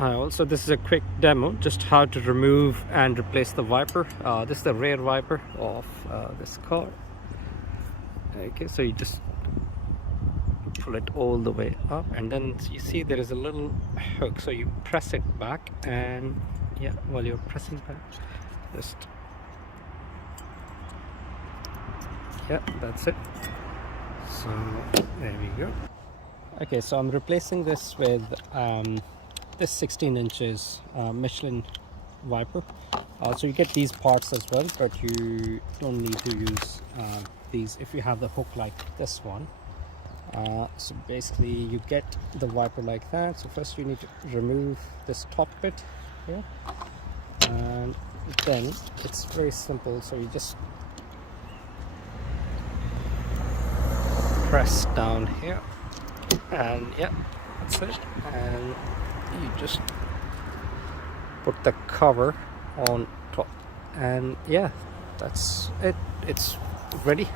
Also, this is a quick demo just how to remove and replace the wiper. This is the rear wiper of this car. Okay, so you just pull it all the way up, and then you see there is a little hook, so you press it back, and yeah, while you're pressing back, just yeah, that's it. So there we go. Okay, so I'm replacing this with this 16 inches Michelin wiper. So you get these parts as well, but you don't need to use these if you have the hook like this one. So basically you get the wiper like that. So first you need to remove this top bit here, and then it's very simple. So you just press down here, and yeah, that's it. And you just put the cover on top, and yeah, that's it. It's ready.